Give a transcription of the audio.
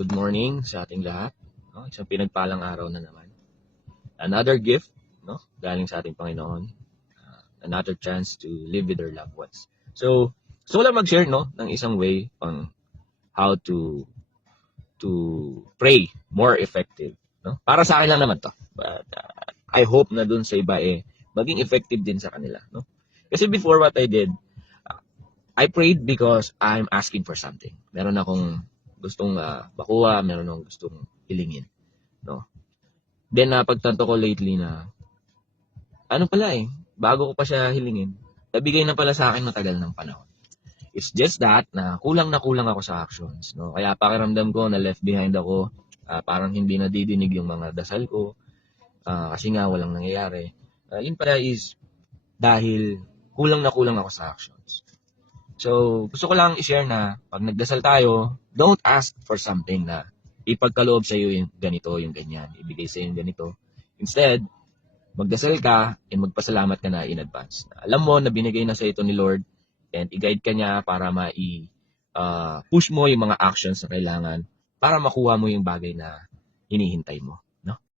Good morning sa ating lahat. No? Isang pinagpalang araw na naman. Another gift, no? Galing sa ating Panginoon. Another chance to live with our loved ones. So, gusto ko lang mag-share, no, ng isang way on how to pray more effective. No? Para sa akin lang naman to. But I hope na dun sa iba maging effective din sa kanila. No? Kasi before what I did, I prayed because I'm asking for something. Meron akong gustong makuha, meron akong gustong hilingin. No? Then napagtanto ko lately na bago ko pa siya hilingin, nabigay na pala sa akin matagal ng panahon. It's just that na kulang ako sa actions. No? Kaya pakiramdam ko na left behind ako, parang hindi nadidinig yung mga dasal ko, kasi nga walang nangyayari. Yun pala is dahil kulang ako sa actions. So, gusto ko lang i-share na pag nagdasal tayo, don't ask for something na ipagkaloob sa iyo yung ganito, yung ganyan, ibigay sa iyo yung ganito. Instead, magdasal ka and magpasalamat ka na in advance. Alam mo na binigay na sa ito ni Lord and i-guide ka niya para push mo yung mga actions na kailangan para makuha mo yung bagay na hinihintay mo.